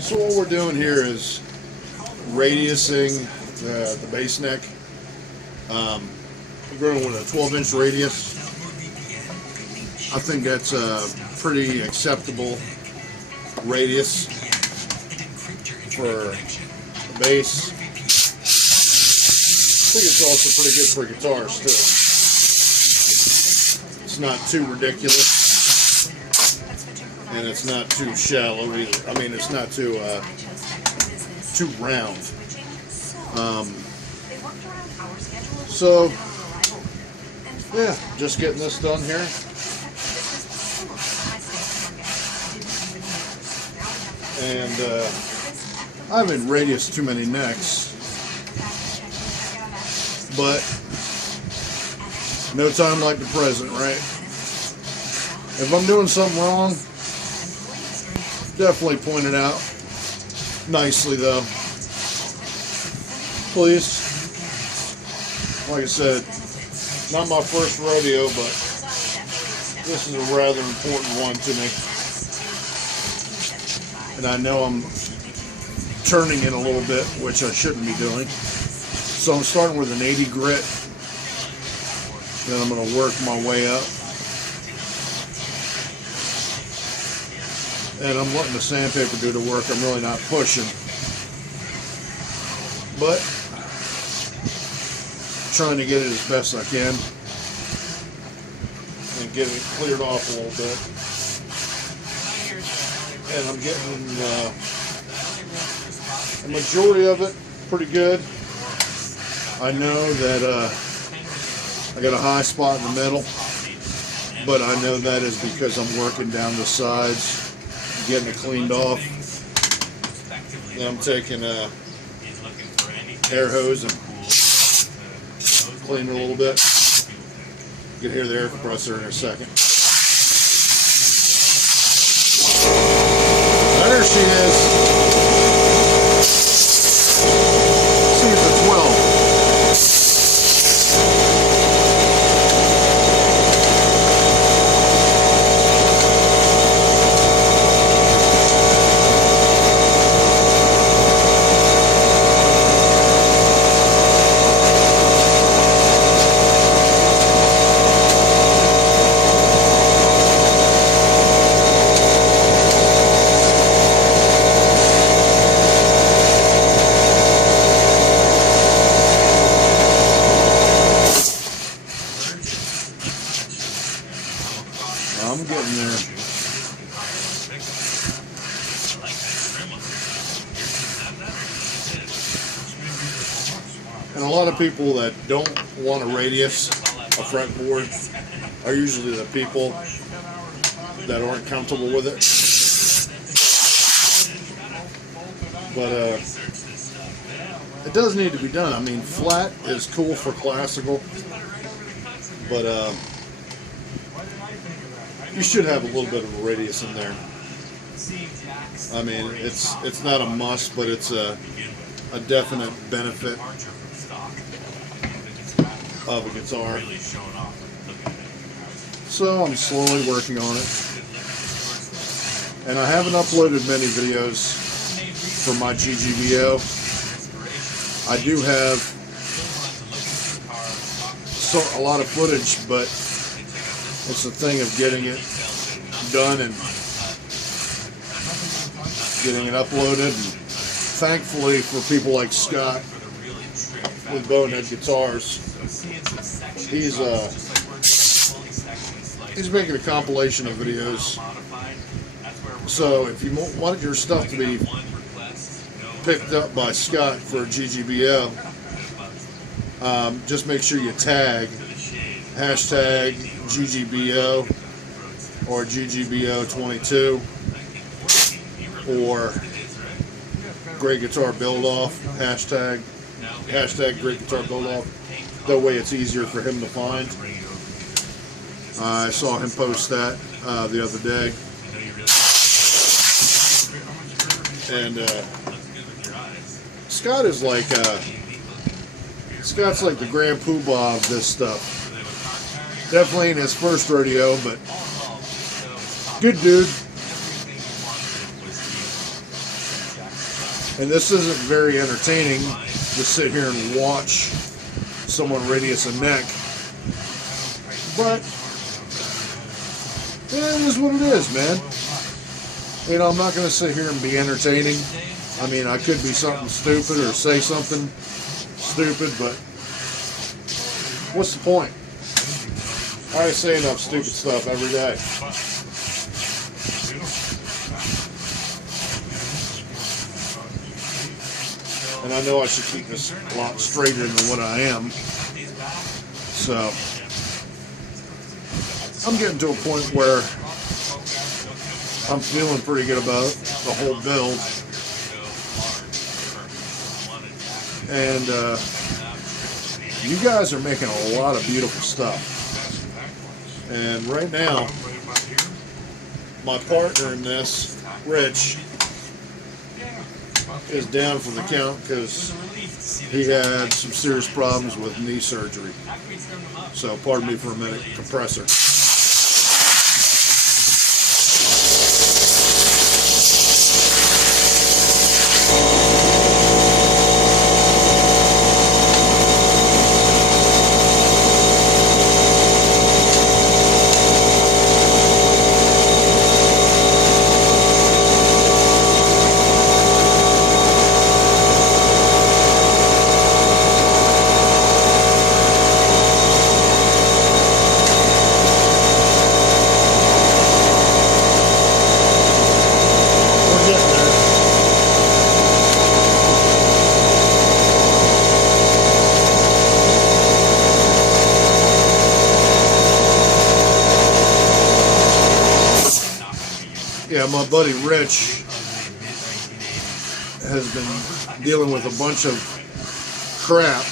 So what we're doing here is radiusing the bass neck. We're going with a 12-inch radius. I think that's a pretty acceptable radius for the bass. I think it's also pretty good for guitars too. It's not too ridiculous, and it's not too shallow either. I mean, it's not too round. So yeah, just getting this done here. And I haven't radiused too many necks, but no time like the present, right? If I'm doing something wrong, definitely point it out nicely, though. Please. Like I said, not my first rodeo, but this is a rather important one to me. And I know I'm turning it a little bit, which I shouldn't be doing. So I'm starting with an 80 grit. Then I'm going to work my way up. And I'm letting the sandpaper do the work. I'm really not pushing. But trying to get it as best I can. And get it cleared off a little bit. And I'm getting the majority of it pretty good. I know that I got a high spot in the middle, but I know that is because I'm working down the sides, getting it cleaned off. Then I'm taking a air hose and clean it a little bit. You can hear the air compressor in a second. There she is. See, it's a 12. I'm getting there. And a lot of people that don't want a radius, a fretboard, are usually the people that aren't comfortable with it. But it does need to be done. I mean, flat is cool for classical, but you should have a little bit of a radius in there. I mean, it's not a must, but it's a definite benefit of a guitar. So I'm slowly working on it. And I haven't uploaded many videos for my GGBO. I do have a lot of footage, but it's a thing of getting it done and getting it uploaded. And thankfully for people like Scott with Bonehead Guitars, he's making a compilation of videos. So if you want your stuff to be picked up by Scott for a GGBO, just make sure you tag hashtag GGBO or GGBO22 or Great Guitar Build Off, hashtag Great Guitar Build Off. That way it's easier for him to find. I saw him post that the other day. And Scott is like Scott's like the grand poobah of this stuff. Definitely in his first rodeo, but Good dude. And this isn't very entertaining to sit here and watch someone radius a neck. But yeah, it is what it is, man. You know, I'm not going to sit here and be entertaining. I mean, I could be something stupid or say something stupid, but what's the point? I say enough stupid stuff every day. And I know I should keep this a lot straighter than what I am. So, I'm getting to a point where I'm feeling pretty good about the whole build. And you guys are making a lot of beautiful stuff. And right now, my partner in this, Rich, is down for the count because he had some serious problems with knee surgery. So pardon me for a minute, compressor. Yeah, my buddy Rich has been dealing with a bunch of crap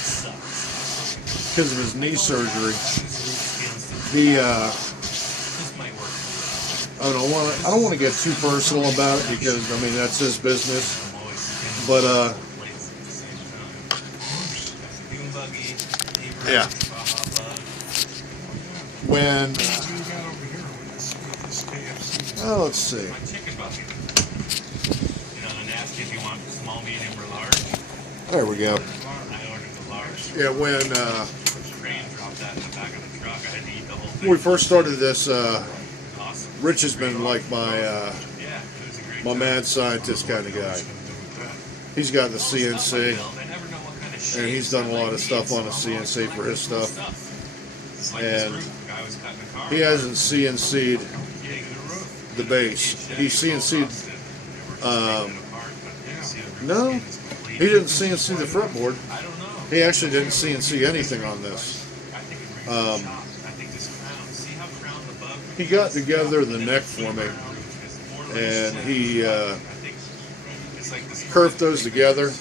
because of his knee surgery. He, I don't want to get too personal about it because I mean that's his business. But yeah, when. Oh, let's see. There we go. Yeah, when we first started this, Rich has been like my mad scientist kind of guy. He's got the CNC, and he's done a lot of stuff on the CNC for his stuff. And he hasn't CNC'd the base. He CNC'd, no, he didn't CNC the fretboard. He actually didn't CNC anything on this. He got together the neck for me, and he curved those together,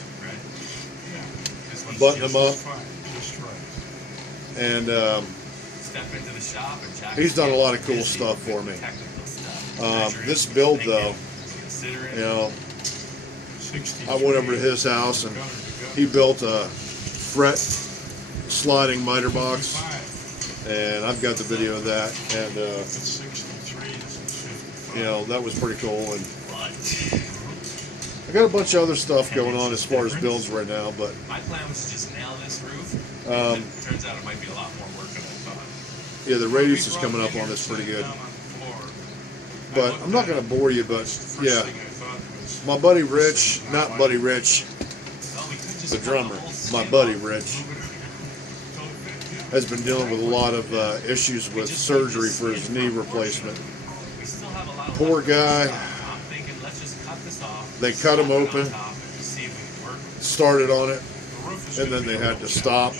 buttoned them up, and he's done a lot of cool stuff for me. This build, though, you know, I went over to his house and he built a fret sliding miter box, and I've got the video of that, and you know, that was pretty cool. And I got a bunch of other stuff going on as far as builds right now, but my plan was to just nail this roof. It turns out it might be a lot more work than I thought. Yeah, the radius is coming up on this pretty good. But I'm not going to bore you, but yeah, my buddy Rich, not Buddy Rich, the drummer, my buddy Rich, has been dealing with a lot of issues with surgery for his knee replacement. Poor guy. They cut him open, started on it, and then they had to stop.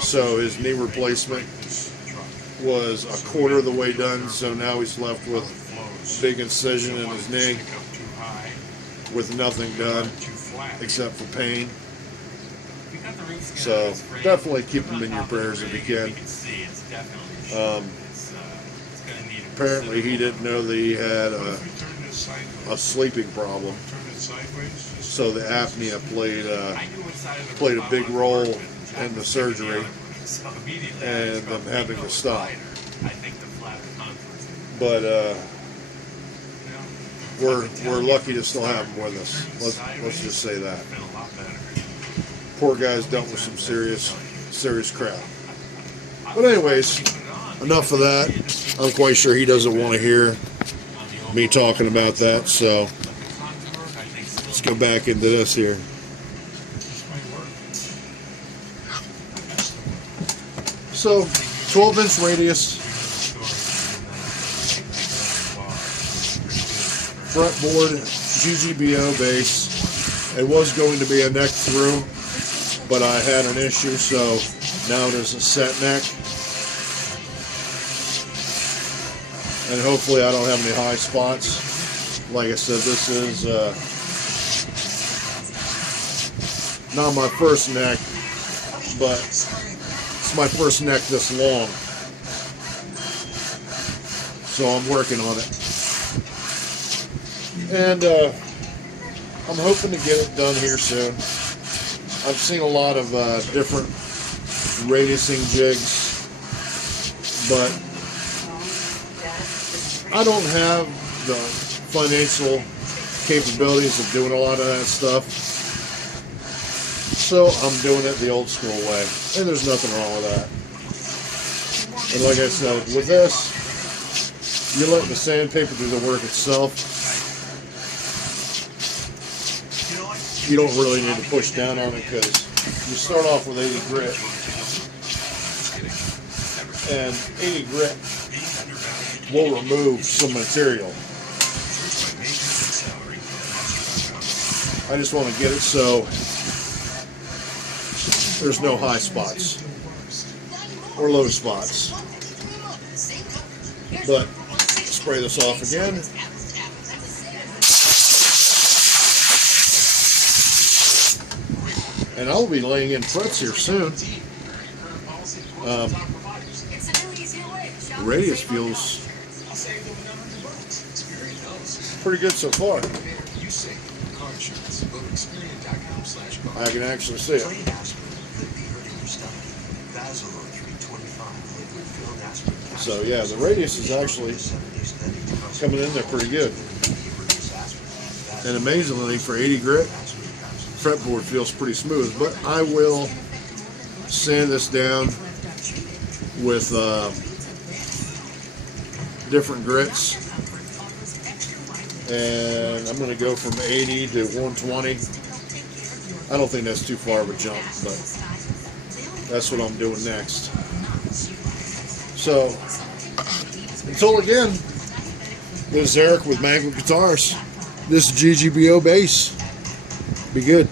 So his knee replacement was a quarter of the way done, so now he's left with a big incision in his knee with nothing done except for pain. So definitely keep him in your prayers if you can. Apparently he didn't know that he had a sleeping problem, so the apnea played a big role in the surgery and them having to stop. but we're lucky to still have him with us. Let's just say that. Poor guy's dealt with some serious crap. But anyways, enough of that. I'm quite sure he doesn't want to hear me talking about that, so let's go back into this here. So 12-inch radius, fretboard, GGBO base. It was going to be a neck through, but I had an issue, so now it is a set neck. And hopefully I don't have any high spots. Like I said, this is not my first neck, but it's my first neck this long. So I'm working on it. And I'm hoping to get it done here soon. I've seen a lot of different radiusing jigs, but I don't have the financial capabilities of doing a lot of that stuff. So I'm doing it the old school way, and there's nothing wrong with that. And like I said, with this, you're letting the sandpaper do the work itself. You don't really need to push down on it because you start off with 80 grit, and 80 grit will remove some material. I just want to get it so there's no high spots or low spots. But spray this off again. And I'll be laying in frets here soon. The radius feels pretty good so far. I can actually see it. So yeah, the radius is actually coming in there pretty good. And amazingly, for 80 grit, fretboard feels pretty smooth. But I will sand this down with different grits, and I'm going to go from 80 to 120. I don't think that's too far of a jump, but that's what I'm doing next. So until again, this is Eric with Magnet Guitars. This is GGBO bass. Be good.